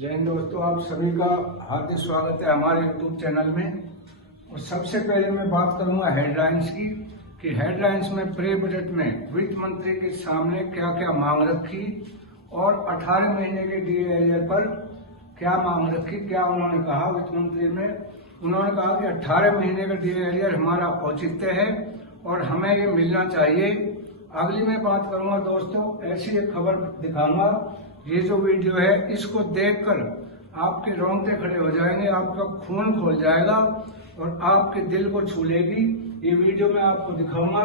जय हिंद दोस्तों, आप सभी का हार्दिक स्वागत है हमारे यूट्यूब चैनल में। और सबसे पहले मैं बात करूंगा हेडलाइंस की कि हेडलाइंस में प्री बजट में वित्त मंत्री के सामने क्या क्या मांग रखी और 18 महीने के डीए एरियर पर क्या मांग रखी। क्या उन्होंने कहा वित्त मंत्री में? उन्होंने कहा कि 18 महीने का डीए एरियर हमारा औचित्य है और हमें ये मिलना चाहिए। अगली मैं बात करूंगा दोस्तों, ऐसी एक खबर दिखाऊंगा। ये जो वीडियो है इसको देखकर आपके रोंगटे खड़े हो जाएंगे, आपका खून खोल जाएगा और आपके दिल को छू लेगी। ये वीडियो मैं आपको दिखाऊंगा।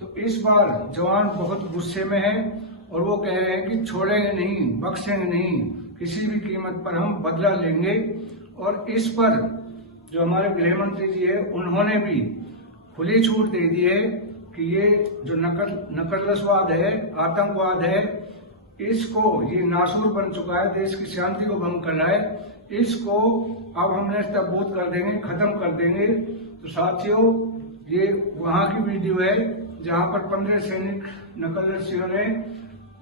तो इस बार जवान बहुत गुस्से में है और वो कह रहे हैं कि छोड़ेंगे नहीं, बख्शेंगे नहीं, किसी भी कीमत पर हम बदला लेंगे। और इस पर जो हमारे गृह मंत्री जी है उन्होंने भी खुली छूट दे दी है कि ये जो नकलवाद है, आतंकवाद है, इसको ये नासूर बन चुका है, देश की शांति को भंग कर रहा है, इसको अब हम नष्टबूत कर देंगे, खत्म कर देंगे। तो साथियों, ये वहां की वीडियो है जहां पर 15 सैनिक नकलवादियों ने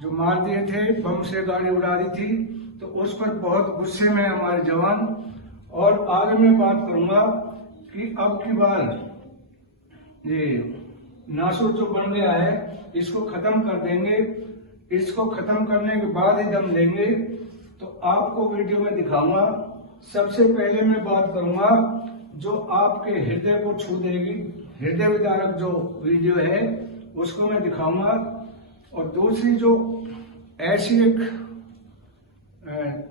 जो मार दिए थे, बम से गाड़ी उड़ा दी थी। तो उस पर बहुत गुस्से में हमारे जवान। और आगे मैं बात करूंगा कि अब की बार ये नासूर जो बन गया है इसको खत्म कर देंगे। इसको खत्म करने के बाद ही दम लेंगे। तो आपको वीडियो में दिखाऊंगा। सबसे पहले मैं बात करूंगा जो आपके हृदय को छू देगी, हृदय विदारक जो वीडियो है उसको मैं दिखाऊंगा। और दूसरी जो ऐसी एक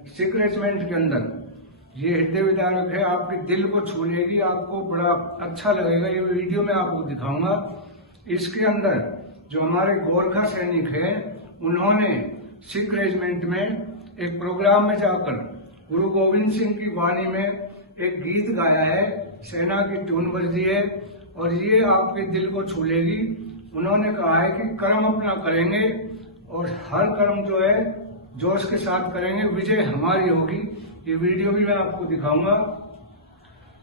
सीक्रेटमेंट के अंदर ये हृदय विदारक है, आपके दिल को छू लेगी, आपको बड़ा अच्छा लगेगा। ये वीडियो मैं आपको दिखाऊंगा। इसके अंदर जो हमारे गोरखा सैनिक हैं उन्होंने सिख रेजिमेंट में एक प्रोग्राम में जाकर गुरु गोविंद सिंह की वाणी में एक गीत गाया है, सेना की ट्यून बजी है और ये आपके दिल को छू लेगी। उन्होंने कहा है कि कर्म अपना करेंगे और हर कर्म जो है जोश के साथ करेंगे, विजय हमारी होगी। ये वीडियो भी मैं आपको दिखाऊंगा।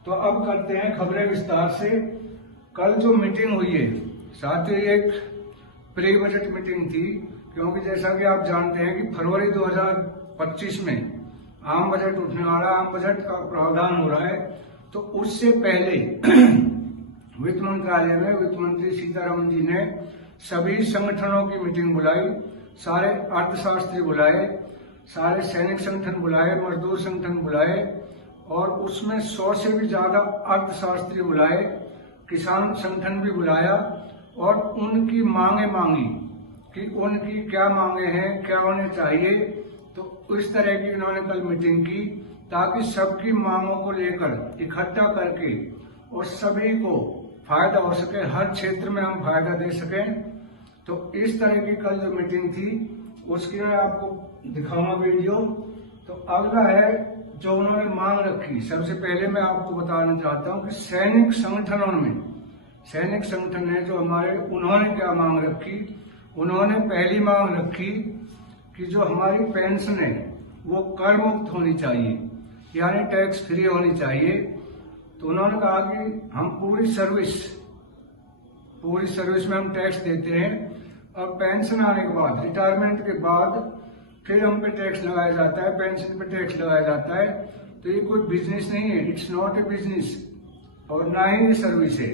तो अब करते हैं खबरें विस्तार से। कल जो मीटिंग हुई है साथियों, एक प्री बजट मीटिंग थी, क्योंकि जैसा कि आप जानते हैं कि फरवरी 2025 में आम बजट उठने वाला, आम बजट का प्रावधान हो रहा है। तो उससे पहले वित्त मंत्रालय में वित्त मंत्री सीतारमण जी ने सभी संगठनों की मीटिंग बुलाई, सारे अर्थशास्त्री बुलाए, सारे सैनिक संगठन बुलाए, मजदूर संगठन बुलाए और उसमें 100 से भी ज्यादा अर्थशास्त्री बुलाए, किसान संगठन भी बुलाया और उनकी मांगे मांगी कि उनकी क्या मांगे हैं, क्या होने चाहिए। तो इस तरह की उन्होंने कल मीटिंग की ताकि सबकी मांगों को लेकर इकट्ठा करके और सभी को फायदा हो सके, हर क्षेत्र में हम फायदा दे सकें। तो इस तरह की कल जो मीटिंग थी उसकी मैं आपको दिखाऊंगा वीडियो। तो अगला है जो उन्होंने मांग रखी। सबसे पहले मैं आपको बताना चाहता हूं कि सैनिक संगठनों में, सैनिक संगठन है जो हमारे, उन्होंने क्या मांग रखी। उन्होंने पहली मांग रखी कि जो हमारी पेंशन है वो कर मुक्त होनी चाहिए, यानी टैक्स फ्री होनी चाहिए। तो उन्होंने कहा कि हम पूरी सर्विस में हम टैक्स देते हैं और पेंशन आने के बाद, रिटायरमेंट के बाद फिर हम पे टैक्स लगाया जाता है, पेंशन पे टैक्स लगाया जाता है। तो ये कोई बिजनेस नहीं है, इट्स नॉट ए बिजनेस और ना ही ये सर्विस है।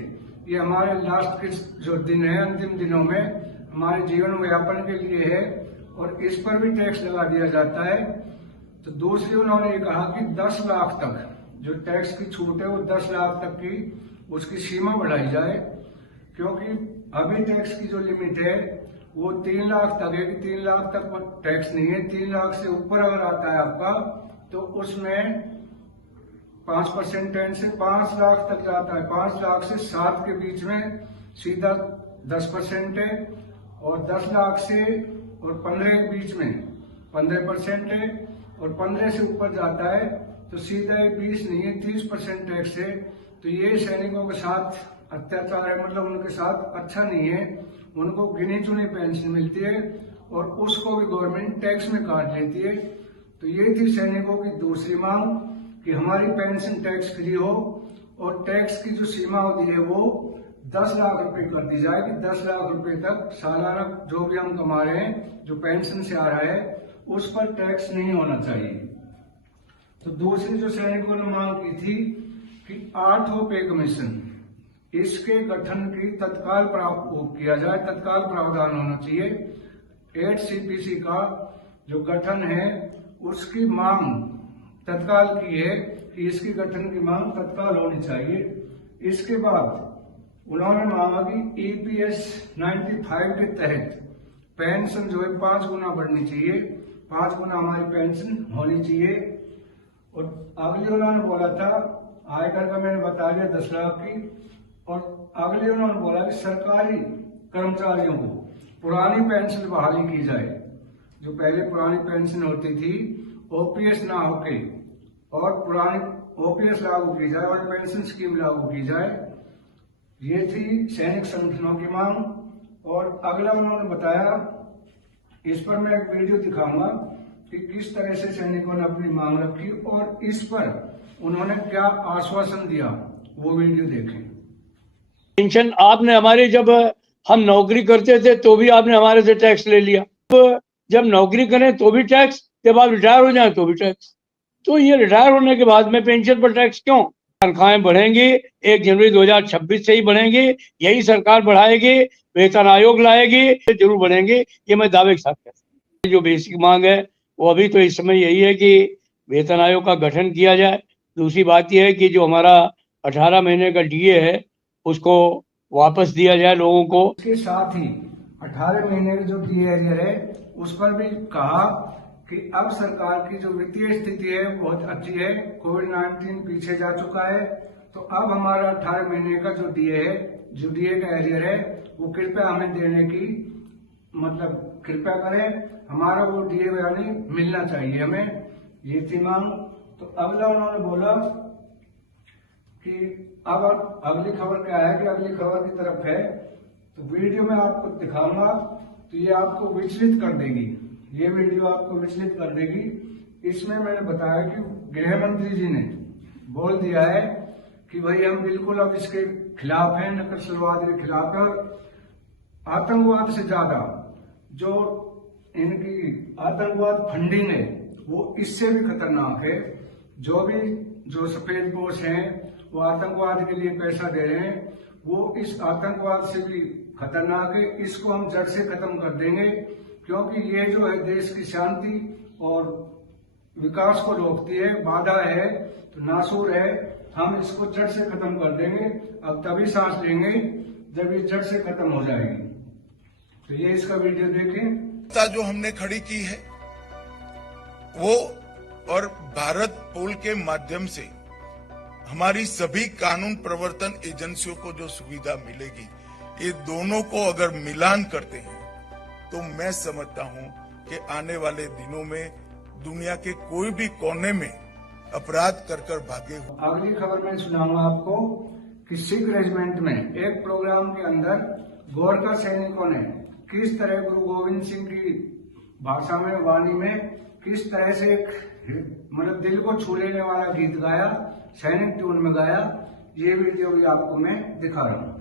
ये हमारे लास्ट के जो दिन है, अंतिम दिनों में हमारे जीवन व्यापन के लिए है और इस पर भी टैक्स लगा दिया जाता है। तो दूसरी उन्होंने ये कहा कि 10 लाख तक जो टैक्स की छूट है वो 10 लाख तक की उसकी सीमा बढ़ाई जाए, क्योंकि अभी टैक्स की जो लिमिट है वो 3 लाख तक है कि 3 लाख तक टैक्स नहीं है। 3 लाख से ऊपर अगर आता है आपका तो उसमें 5% टैक्स से 5 लाख तक जाता है। 5 लाख से 7 के बीच में सीधा 10% है और 10 लाख से और 15 के बीच में 15% है और 15 से ऊपर जाता है तो सीधा 20 नहीं है, 30% टैक्स है। तो ये सैनिकों के साथ अत्याचार है, मतलब उनके साथ अच्छा नहीं है। उनको गिनी चुनी पेंशन मिलती है और उसको भी गवर्नमेंट टैक्स में काट लेती है। तो ये थी सैनिकों की दूसरी मांग कि हमारी पेंशन टैक्स फ्री हो और टैक्स की जो सीमा होती है वो 10 लाख रुपए कर दी जाए कि 10 लाख रुपए तक सालाना जो भी हम कमा रहे हैं, जो पेंशन से आ रहा है, उस पर टैक्स नहीं होना चाहिए। तो दूसरी जो सैनिकों ने मांग की थी कि 8वां पे कमीशन, इसके गठन की तत्काल किया जाए, तत्काल प्रावधान होना चाहिए। 8 CPC का जो गठन है उसकी मांग तत्काल की है कि इसकी गठन की मांग तत्काल होनी चाहिए। इसके बाद उन्होंने मांगा कि EPS 95 के तहत पेंशन जो है 5 गुना बढ़नी चाहिए, 5 गुना हमारी पेंशन होनी चाहिए। और अगले उन्होंने बोला था, आयकर का मैंने बता दिया 10 लाख की, और अगले उन्होंने बोला कि सरकारी कर्मचारियों को पुरानी पेंशन बहाली की जाए। जो पहले पुरानी पेंशन होती थी OPS ना होके और पुरानी OPS लागू की जाए और पेंशन स्कीम लागू की जाए। ये थी सैनिक संगठनों की मांग। और अगला उन्होंने बताया, इस पर मैं एक वीडियो दिखाऊंगा कि किस तरह से सैनिकों ने अपनी मांग रखी और इस पर उन्होंने क्या आश्वासन दिया, वो वीडियो देखें। पेंशन आपने हमारे, जब हम नौकरी करते थे तो भी आपने हमारे से टैक्स ले लिया, जब नौकरी करें तो भी टैक्स, जब आप रिटायर हो जाएं तो भी टैक्स। तो ये रिटायर होने के बाद में पेंशन पर टैक्स क्यों? तनख्वाहें बढ़ेंगी 1 जनवरी 2026 से ही बढ़ेंगी, यही सरकार बढ़ाएगी, वेतन आयोग लाएगी, जरूर बढ़ेंगे, ये मैं दावे के साथ कहता हूं। जो बेसिक मांग है वो अभी तो इस समय यही है कि वेतन आयोग का गठन किया जाए। दूसरी बात यह है कि जो हमारा 18 महीने का DA है उसको वापस दिया जाए लोगों को। इसके साथ ही 18 महीने का जो DA एरियर है उस पर भी कहा कि अब सरकार की जो वित्तीय स्थिति है बहुत अच्छी है, कोविड-19 पीछे जा चुका है, तो अब हमारा 18 महीने का जो DA है, जो DA का एरियर है, वो कृपया हमें देने की कृपया करें, हमारा वो DA यानी मिलना चाहिए हमें, ये थी मांग। तो अगला उन्होंने बोला कि अब अगली खबर क्या है, कि अगली खबर की तरफ है, तो वीडियो में आपको दिखाऊंगा, तो ये आपको विचलित कर देगी, ये वीडियो आपको विचलित कर देगी। इसमें मैंने बताया कि गृह मंत्री जी ने बोल दिया है कि भाई हम बिल्कुल अब इसके खिलाफ हैं, नक्सलवाद के खिलाफ है। आतंकवाद से ज्यादा जो इनकी आतंकवाद फंडिंग है वो इससे भी खतरनाक है। जो सफेद पोश हैं वो आतंकवाद के लिए पैसा दे रहे हैं, वो इस आतंकवाद से भी खतरनाक है। इसको हम जड़ से खत्म कर देंगे, क्योंकि ये जो है देश की शांति और विकास को रोकती है, बाधा है, तो नासूर है। हम इसको जड़ से खत्म कर देंगे। अब तभी सांस लेंगे जब ये जड़ से खत्म हो जाएगी। तो ये इसका वीडियो देखें। जो हमने खड़ी की है वो, और भारत पोल के माध्यम से हमारी सभी कानून प्रवर्तन एजेंसियों को जो सुविधा मिलेगी, ये दोनों को अगर मिलान करते हैं तो मैं समझता हूं कि आने वाले दिनों में दुनिया के कोई भी कोने में अपराध कर भागे। अगली खबर में सुनाऊंगा आपको कि सिख रेजिमेंट में एक प्रोग्राम के अंदर गोरखा सैनिकों ने किस तरह गुरु गोविंद सिंह की भाषा में, वाणी में, किस तरह से एक दिल को छू लेने वाला गीत गाया, सैनिक ट्यून में गाया। ये वीडियो भी आपको मैं दिखा रहा हूँ।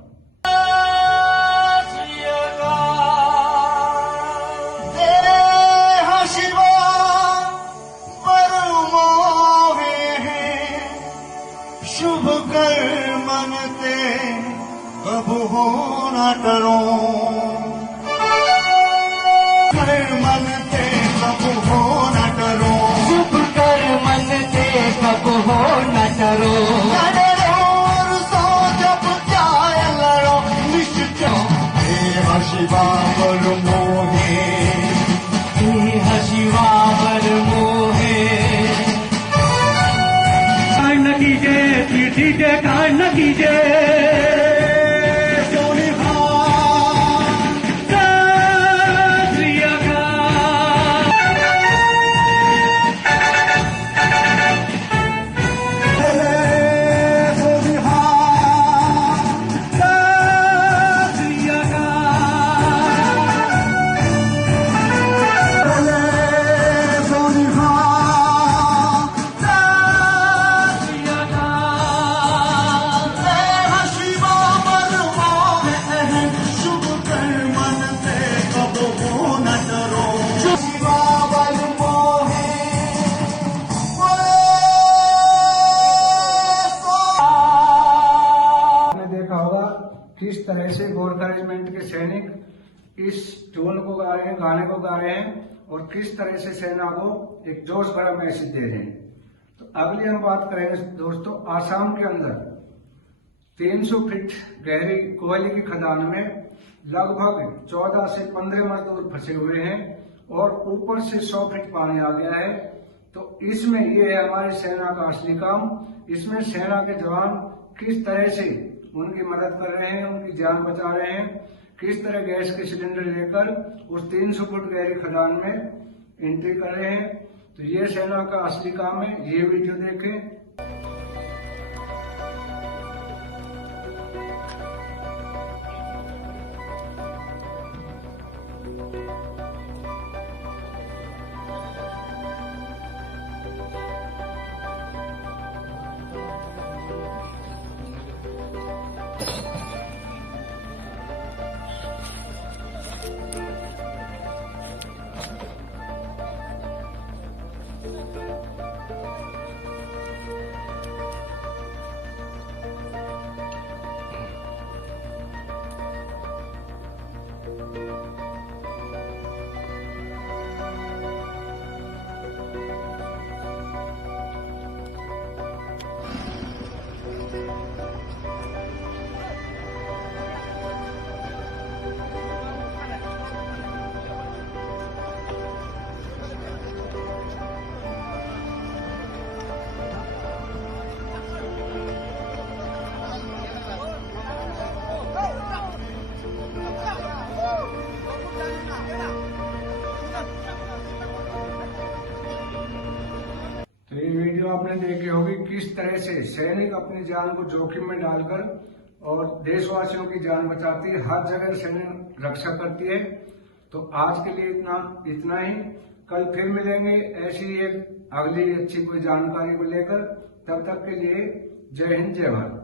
शुभ कर मनते कब हो न डरो, कर मनते कब हो न डरो, शुभ कर मनते कब हो न डरो, सो जब जाए लड़ो निश्चय। हे शिवावर मोहे, हे शिवावर मोहे, कीजिए काय न कीजिए। एनकरेजमेंट के सैनिक इस टोन को गा रहे हैं, गाने को गा रहे हैं और किस तरह से सेना को एक जोश भरा मैसेज दे रहे हैं। तो अगली हम बात करेंगे दोस्तों, आसाम के अंदर 300 फीट गहरी कोयले की खदान में लगभग 14 से 15 मजदूर फंसे हुए हैं और ऊपर से 100 फीट पानी आ गया है। तो इसमें ये है हमारी सेना का असली काम। इसमें सेना के जवान किस तरह से उनकी मदद कर रहे हैं, उनकी जान बचा रहे हैं, किस तरह गैस के सिलेंडर लेकर उस 300 फुट गहरी खदान में एंट्री कर रहे हैं। तो ये सेना का असली काम है। ये वीडियो देखें। तो ये वीडियो आपने देखी होगी किस तरह से सैनिक अपनी जान को जोखिम में डालकर और देशवासियों की जान बचाती है। हर जगह सैनिक रक्षा करती है। तो आज के लिए इतना ही। कल फिर मिलेंगे ऐसी एक अगली अच्छी कोई जानकारी को लेकर। तब तक के लिए जय हिंद, जय भारत।